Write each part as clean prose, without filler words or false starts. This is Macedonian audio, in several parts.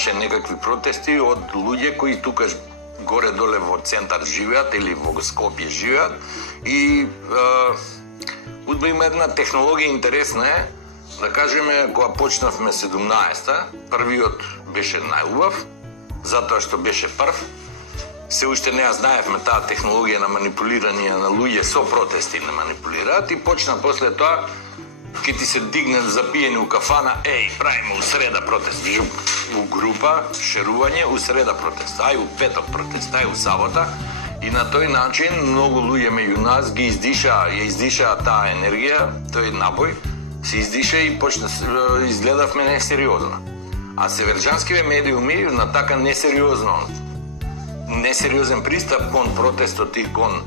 имаше некакви протести од луѓе кои тука горе-доле во центар живеат или во Скопје живеат и удба има една технологија интересна е, да кажеме, кога почнавме 17-та, првиот беше најубав, затоа што беше прв. Се уште не ја знаевме таа технологија на манипулирање на луѓе со протести не манипулираат и почна после тоа ке ти се дигне запиени у кафана, правиме у среда протест, у група, шерување, у среда протест, ај у петок протест, ај у сабота. И на тој начин многу луѓе меѓу нас ги издиша таа енергија, тој набој, се издиша и почна изгледавме несериозно. А северџанскиве медиуми на така несериозен пристап кон протестот и кон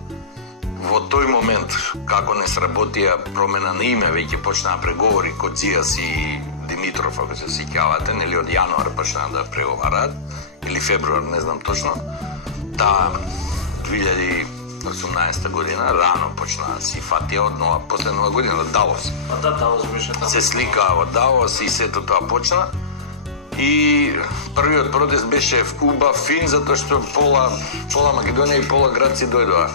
во тој момент, како не сработија промена на име, веќе почнаа преговори Коцijas и Димитров, ако се сеќавате, нели од јануар почнаа да преговараат, или февруар, не знам точно. Таа 2018 година, рано почнаа си фатија од нова, после нова година, од Давос. Да, Давос беше таму. Се сликаа од Давос и сето тоа почна. И првиот протест беше убав, фин, затоа што пола Македонија и пола град си дојдоа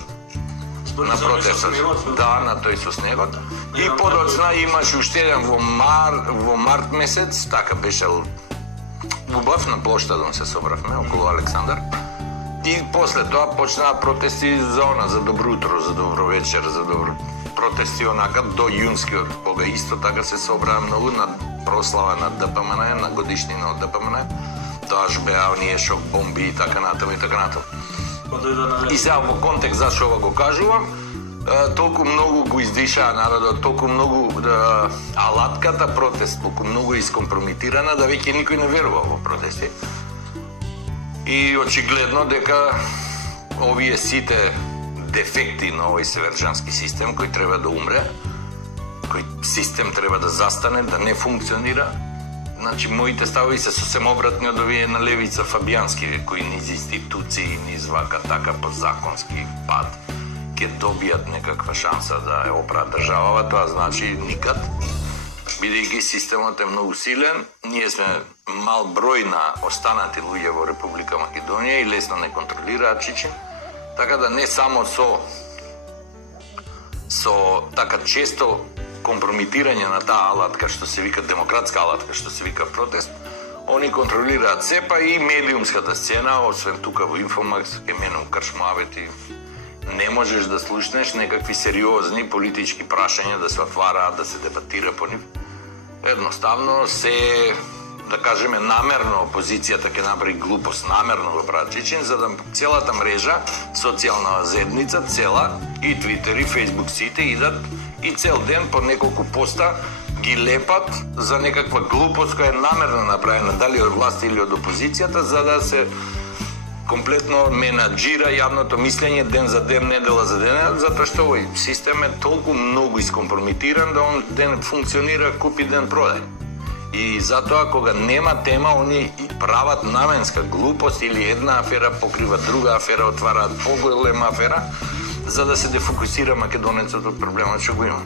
на протестот. Да, на тој со снегот. И подоцна имаше уште еден во март месец, така беше убав, на плоштадот се собравме околу Александар. И после тоа почнаа протести за добро утро, за добро вечер, за добро протести онака до јунскиот, кога исто така се собраа многу на прослава на ДПМН, на годишнина од ДПМН. Тоа ж беа оние шок бомби и така натаму и така натаму. И сега во контекст зашо ова го кажувам, толку многу го издишаа народот, толку многу алатката протест, толку многу искомпрометирана да веќе никој не верува во протести. И очигледно дека овие сите дефекти на овој северџански систем кој треба да умре, кој систем треба да застане, да не функционира. Значи, моите ставови се сосем обратни од овие на левица Фабијански, кои низ институции, низ вака така по законски пат ќе добијат некаква шанса да ја оправат државава, тоа значи никад. Бидејќи системот е многу силен, ние сме мал број на останати луѓе во Република Македонија и лесно не контролираат Чичин, така да не само со така често компрометирање на таа алатка што се вика демократска алатка што се вика протест, они контролираат сепа и медиумската сцена, освен тука во Инфомакс, ке мене у кршмавети, не можеш да слушнеш некакви сериозни политички прашања да се отвараат, да се дебатира по нив. Едноставно се, да кажеме, намерно опозицијата ќе направи глупост, намерно го прават Чичин, за да целата мрежа, социјална заедница, цела, и Твитер, и Фейсбук сите идат и цел ден по неколку поста ги лепат за некаква глупост која е намерно направена, дали од власт или од опозицијата, за да се комплетно менаџира јавното мислење ден за ден, недела за ден, затоа што овој систем е толку многу искомпрометиран да он ден функционира, купи ден продај. И затоа кога нема тема, они прават наменска глупост или една афера покрива друга афера, отвараат поголема афера, за да се дефокусира македонецот од проблемот што го има.